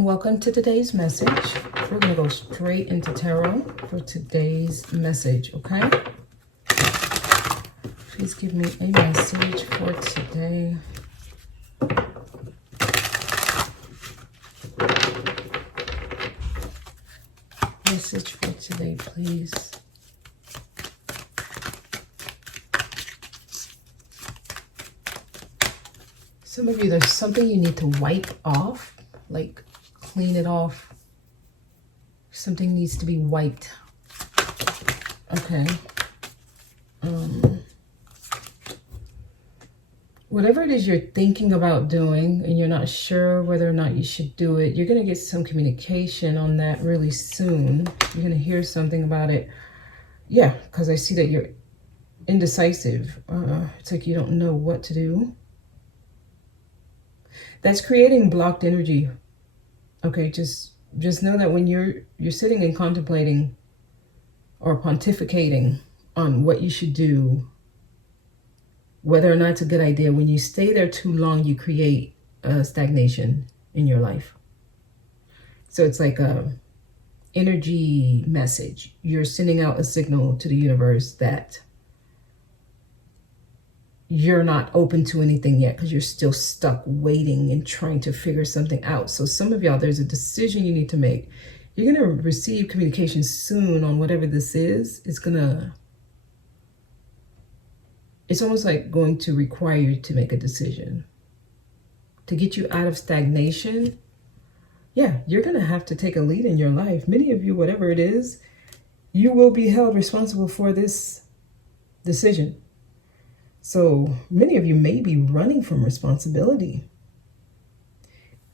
and welcome to today's message. We're going to go straight into tarot for today's message, okay? Please give me a message for today. Message for today, please. Some of you, there's something you need to wipe off, like clean it off. Something needs to be wiped. Okay. Whatever it is you're thinking about doing and you're not sure whether or not you should do it, you're going to get some communication on that really soon. You're going to hear something about it. Yeah, because I see that you're indecisive. It's like you don't know what to do. That's creating blocked energy. Okay, just know that when you're sitting and contemplating or pontificating on what you should do, whether or not it's a good idea, when you stay there too long, you create a stagnation in your life. So it's like a energy message. You're sending out a signal to the universe that you're not open to anything yet because you're still stuck waiting and trying to figure something out. So some of y'all, there's a decision you need to make. You're going to receive communication soon on whatever this is. It's almost like going to require you to make a decision. To get you out of stagnation, yeah, you're going to have to take a lead in your life. Many of you, whatever it is, you will be held responsible for this decision. So many of you may be running from responsibility.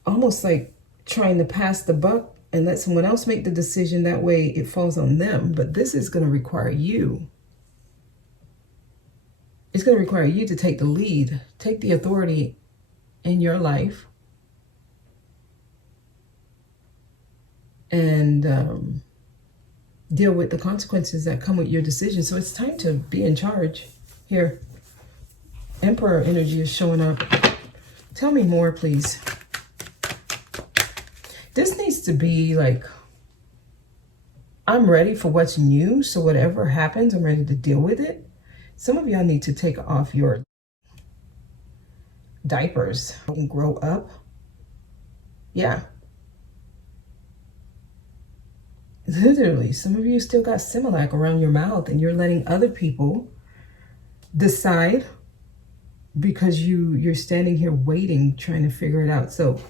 Almost like trying to pass the buck and let someone else make the decision. That way it falls on them. But this is going to require you. It's going to require you to take the lead, take the authority in your life, and deal with the consequences that come with your decision. So it's time to be in charge here. Emperor energy is showing up. Tell me more, please. This needs to be like, I'm ready for what's new. So whatever happens, I'm ready to deal with it. Some of y'all need to take off your diapers and grow up. Yeah. Literally, some of you still got Similac around your mouth and you're letting other people decide because you're standing here waiting, trying to figure it out. So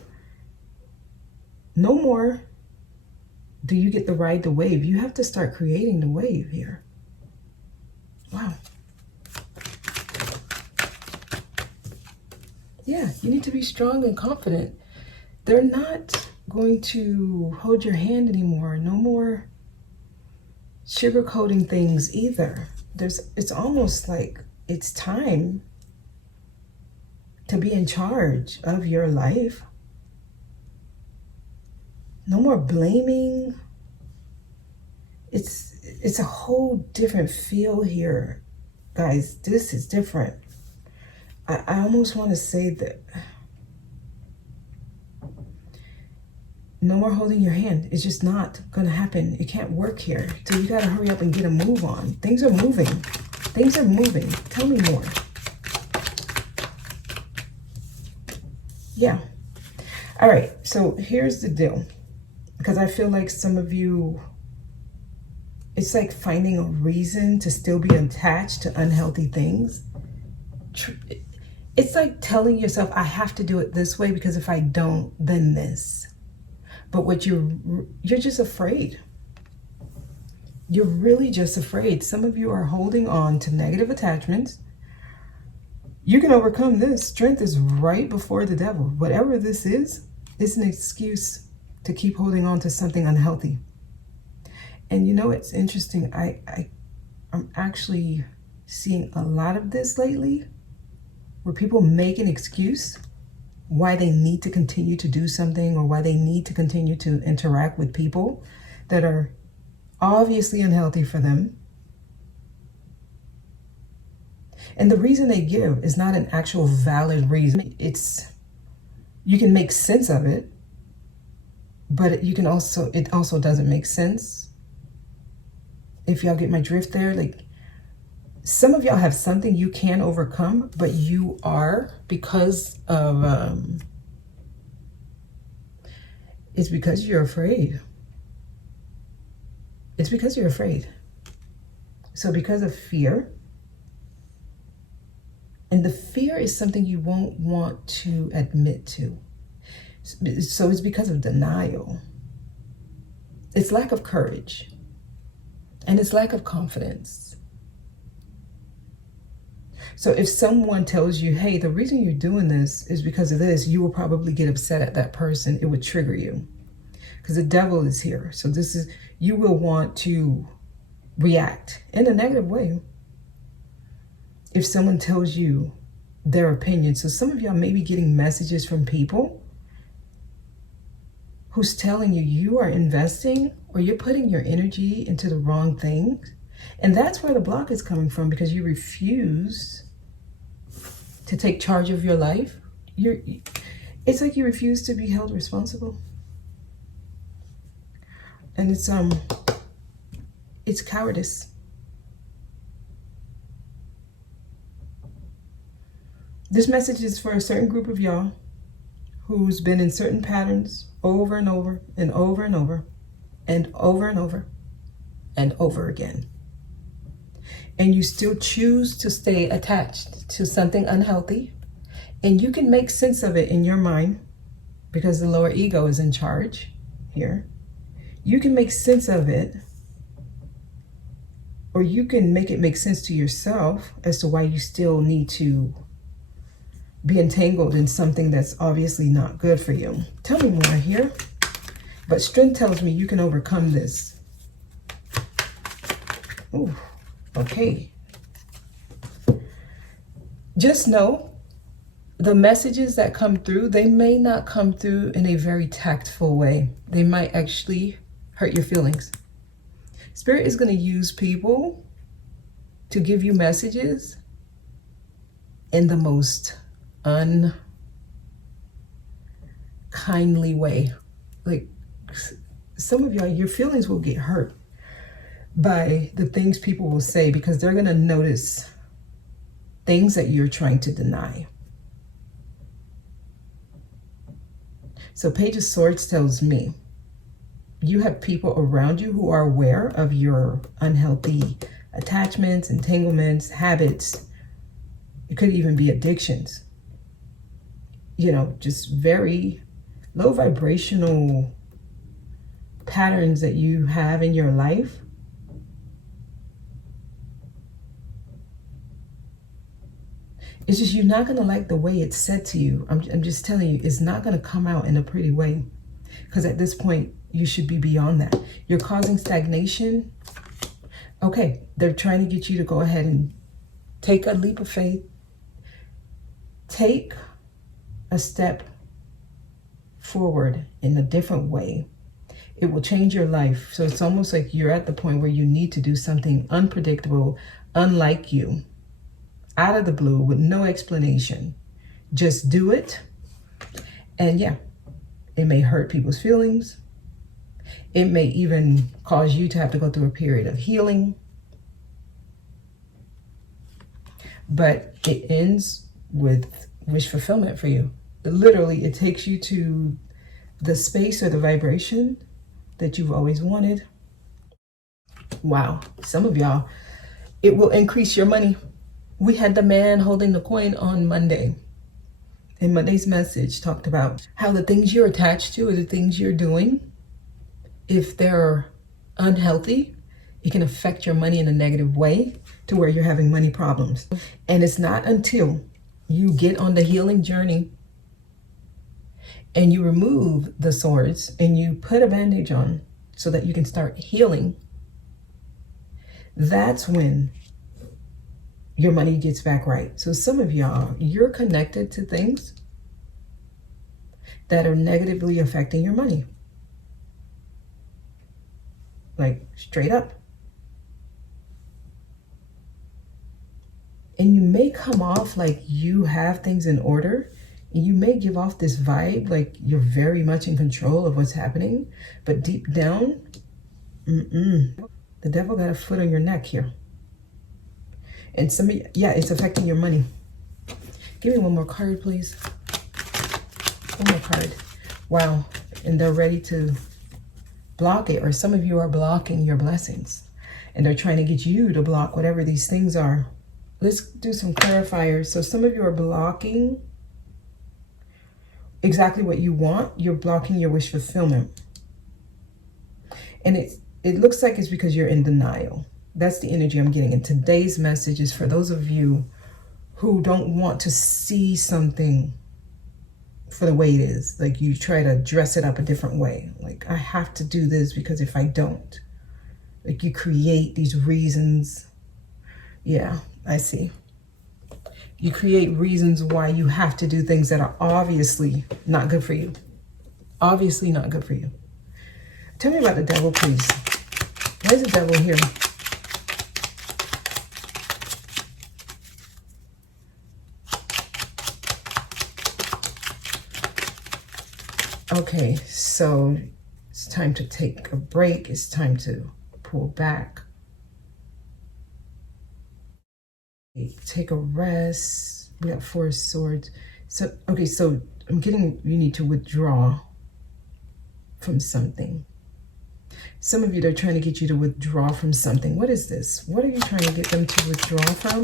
no more do you get to ride the wave. You have to start creating the wave here. Wow. Yeah, you need to be strong and confident. They're not going to hold your hand anymore. No more sugarcoating things either. It's almost like it's time to be in charge of your life. No more blaming. It's a whole different feel here, guys. This is different. I almost want to say that no more holding your hand. It's just not going to happen. It can't work here. So you got to hurry up and get a move on. Things are moving. Things are moving. Tell me more. Yeah. All right. So here's the deal. Because I feel like some of you, it's like finding a reason to still be attached to unhealthy things. It's like telling yourself, I have to do it this way because if I don't, then this. But what you're just afraid. You're really just afraid. Some of you are holding on to negative attachments. You can overcome this. Strength is right before the devil. Whatever this is, it's an excuse to keep holding on to something unhealthy. And you know, it's interesting. I'm actually seeing a lot of this lately, where people make an excuse why they need to continue to do something or why they need to continue to interact with people that are obviously unhealthy for them. And the reason they give is not an actual valid reason. You can make sense of it, But it also doesn't make sense. If y'all get my drift there, like some of y'all have something you can overcome, but you are, because of, it's because you're afraid. It's because you're afraid. So because of fear, and the fear is something you won't want to admit to. So it's because of denial. It's lack of courage. And it's lack of confidence. So if someone tells you, hey, the reason you're doing this is because of this, you will probably get upset at that person. It would trigger you because the devil is here. So you will want to react in a negative way if someone tells you their opinion. So some of y'all may be getting messages from people who's telling you you are investing or you're putting your energy into the wrong things. And that's where the block is coming from, because you refuse to take charge of your life. It's like you refuse to be held responsible. And it's cowardice. This message is for a certain group of y'all who's been in certain patterns over and over and over and over and over and over and over again. And you still choose to stay attached to something unhealthy. And you can make sense of it in your mind because the lower ego is in charge here. You can make sense of it, or you can make it make sense to yourself as to why you still need to be entangled in something that's obviously not good for you. Tell me more here. But strength tells me you can overcome this. Ooh, okay. Just know the messages that come through, they may not come through in a very tactful way. They might actually hurt your feelings. Spirit is going to use people to give you messages in the most unkindly way. Like some of y'all, your feelings will get hurt by the things people will say because they're going to notice things that you're trying to deny. So Page of Swords tells me you have people around you who are aware of your unhealthy attachments, entanglements, habits. It could even be addictions. You know, just very low vibrational patterns that you have in your life. It's just you're not going to like the way it's said to you. I'm just telling you, it's not going to come out in a pretty way. Because at this point, you should be beyond that. You're causing stagnation. Okay, they're trying to get you to go ahead and take a leap of faith. Take a step forward in a different way. It will change your life. So it's almost like you're at the point where you need to do something unpredictable, unlike you, out of the blue with no explanation. Just do it. And yeah, it may hurt people's feelings. It may even cause you to have to go through a period of healing. But it ends with wish fulfillment for you. Literally, it takes you to the space or the vibration that you've always wanted. Wow. Some of y'all, it will increase your money. We had the man holding the coin on Monday. And Monday's message talked about how the things you're attached to or the things you're doing, if they're unhealthy, it can affect your money in a negative way to where you're having money problems. And it's not until you get on the healing journey and you remove the swords and you put a bandage on so that you can start healing, that's when your money gets back right. So some of y'all, you're connected to things that are negatively affecting your money. Like straight up. And you may come off like you have things in order. You may give off this vibe like you're very much in control of what's happening, but deep down, the devil got a foot on your neck here. And yeah, it's affecting your money. Give me one more card, please. One more card. Wow. And they're ready to block it, or some of you are blocking your blessings and they're trying to get you to block whatever these things are. Let's do some clarifiers. So some of you are blocking exactly what you want. You're blocking your wish fulfillment. And it looks like it's because you're in denial. That's the energy I'm getting. And today's message is for those of you who don't want to see something for the way it is. Like you try to dress it up a different way. Like, I have to do this because if I don't, like you create these reasons. Yeah, I see. You create reasons why you have to do things that are obviously not good for you. Obviously not good for you. Tell me about the devil, please. Why is the devil here? Okay, so it's time to take a break. It's time to pull back. Take a rest. We got 4 swords. So, okay, so I'm getting, you need to withdraw from something. Some of you, they're trying to get you to withdraw from something. What is this? What are you trying to get them to withdraw from?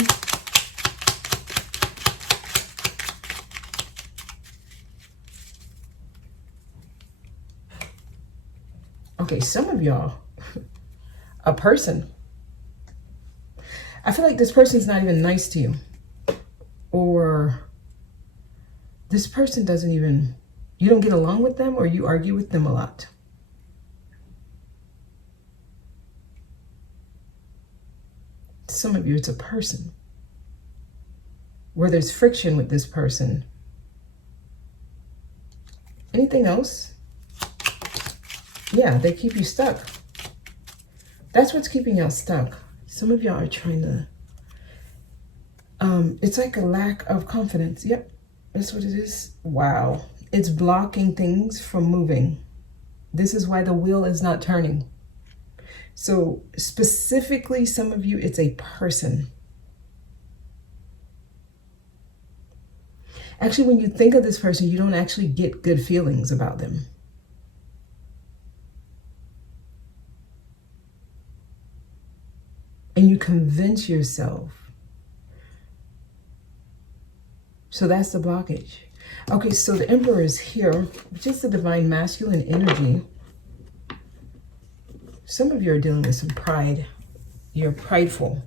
Okay, some of y'all, a person. I feel like this person's not even nice to you. Or this person doesn't even, you don't get along with them, or you argue with them a lot. Some of you, it's a person where there's friction with this person. Anything else? Yeah, they keep you stuck. That's what's keeping y'all stuck. Some of y'all are trying to, it's like a lack of confidence. Yep, that's what it is. Wow. It's blocking things from moving. This is why the wheel is not turning. So specifically, some of you, it's a person. Actually, when you think of this person, you don't actually get good feelings about them. And you convince yourself. So that's the blockage. Okay, so the Emperor is here, which is the divine masculine energy. Some of you are dealing with some pride. You're prideful.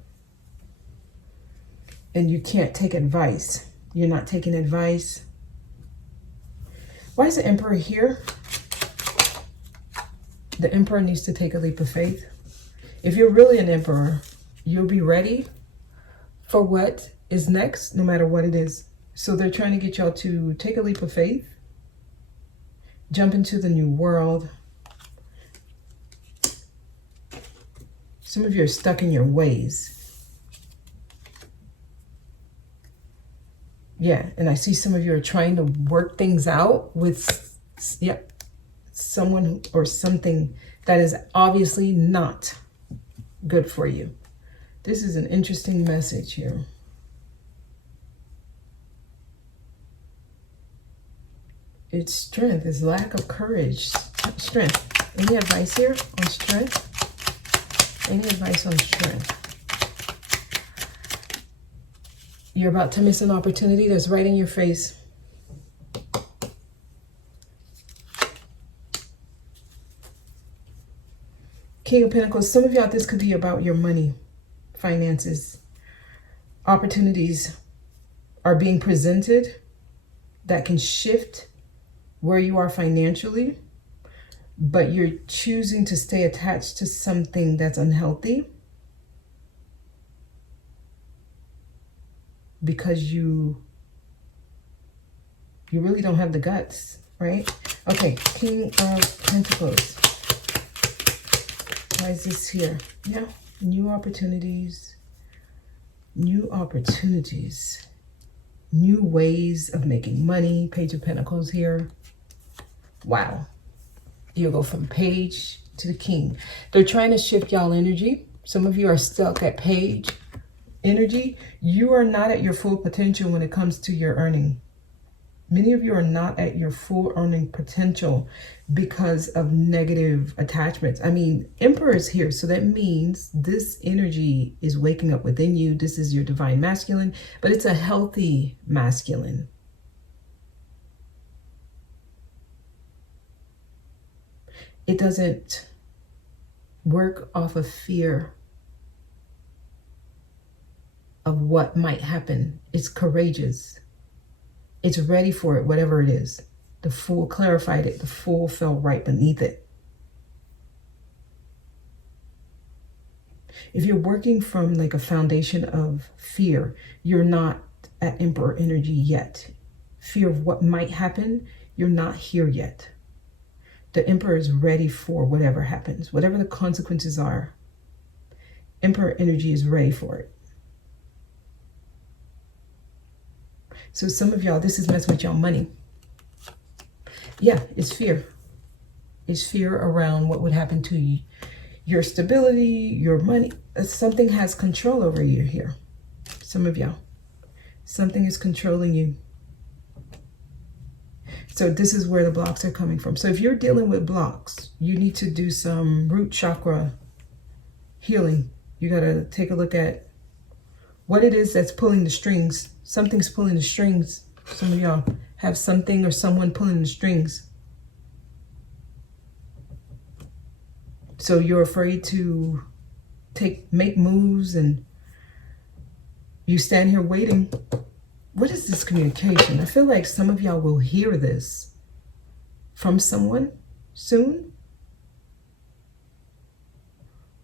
And you can't take advice. You're not taking advice. Why is the Emperor here? The Emperor needs to take a leap of faith. If you're really an Emperor, you'll be ready for what is next, no matter what it is. So they're trying to get y'all to take a leap of faith, jump into the new world. Some of you are stuck in your ways. Yeah, and I see some of you are trying to work things out with, someone or something that is obviously not good for you. This is an interesting message here. It's strength. It's lack of courage. Strength. Any advice here on strength? Any advice on strength? You're about to miss an opportunity that's right in your face. King of Pentacles. Some of y'all, this could be about your money, finances. Opportunities are being presented that can shift where you are financially, but you're choosing to stay attached to something that's unhealthy because you really don't have the guts, right? Okay, King of Pentacles. Why is this here? Yeah, new opportunities. New opportunities. new ways of making money. Page of Pentacles here. Wow. You go from Page to the King. They're trying to shift y'all energy. Some of you are stuck at Page energy. You are not at your full potential when it comes to your earning. Many of you are not at your full earning potential because of negative attachments. I mean, Emperor is here, so that means this energy is waking up within you. This is your divine masculine, but it's a healthy masculine. It doesn't work off of fear of what might happen. It's courageous. It's ready for it, whatever it is. The Fool clarified it. The Fool fell right beneath it. If you're working from like a foundation of fear, you're not at Emperor energy yet. Fear of what might happen, you're not here yet. The Emperor is ready for whatever happens. Whatever the consequences are, Emperor energy is ready for it. So some of y'all, this is messing with y'all money. Yeah, it's fear. It's fear around what would happen to you. Your stability, your money. Something has control over you here. Some of y'all. Something is controlling you. So this is where the blocks are coming from. So if you're dealing with blocks, you need to do some root chakra healing. You got to take a look at what it is that's pulling the strings. Something's pulling the strings. Some of y'all have something or someone pulling the strings. So you're afraid to make moves and you stand here waiting. What is this communication? I feel like some of y'all will hear this from someone soon.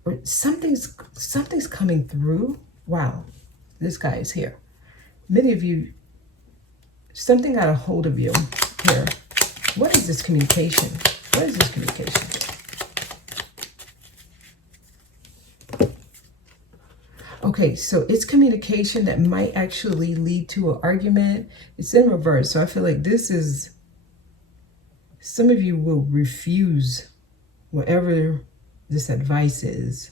Or something's coming through. Wow, this guy is here. Many of you, something got a hold of you here. What is this communication? What is this communication? Okay, so it's communication that might actually lead to an argument. It's in reverse. So I feel like this is, some of you will refuse whatever this advice is.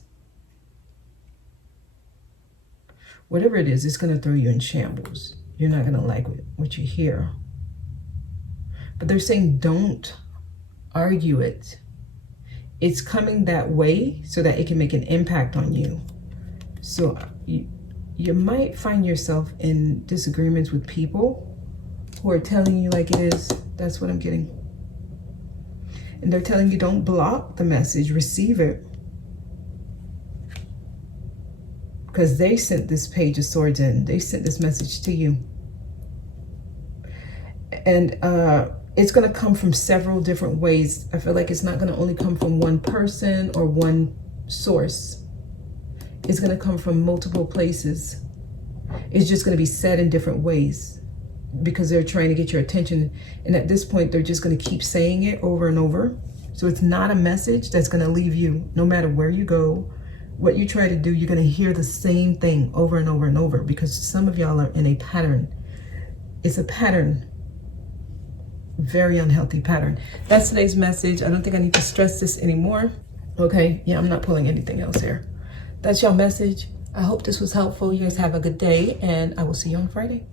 Whatever it is, it's going to throw you in shambles. You're not going to like what you hear. But they're saying don't argue it. It's coming that way so that it can make an impact on you. So you might find yourself in disagreements with people who are telling you like it is. That's what I'm getting. And they're telling you don't block the message, receive it. Because they sent this Page of Swords in. They sent this message to you. And it's going to come from several different ways. I feel like it's not going to only come from one person or one source. It's going to come from multiple places. It's just going to be said in different ways because they're trying to get your attention. And at this point, they're just going to keep saying it over and over. So it's not a message that's going to leave you no matter where you go. What you try to do, you're going to hear the same thing over and over and over because some of y'all are in a pattern. It's a pattern. Very unhealthy pattern. That's today's message. I don't think I need to stress this anymore. Okay. Yeah, I'm not pulling anything else here. That's your message. I hope this was helpful. You guys have a good day and I will see you on Friday.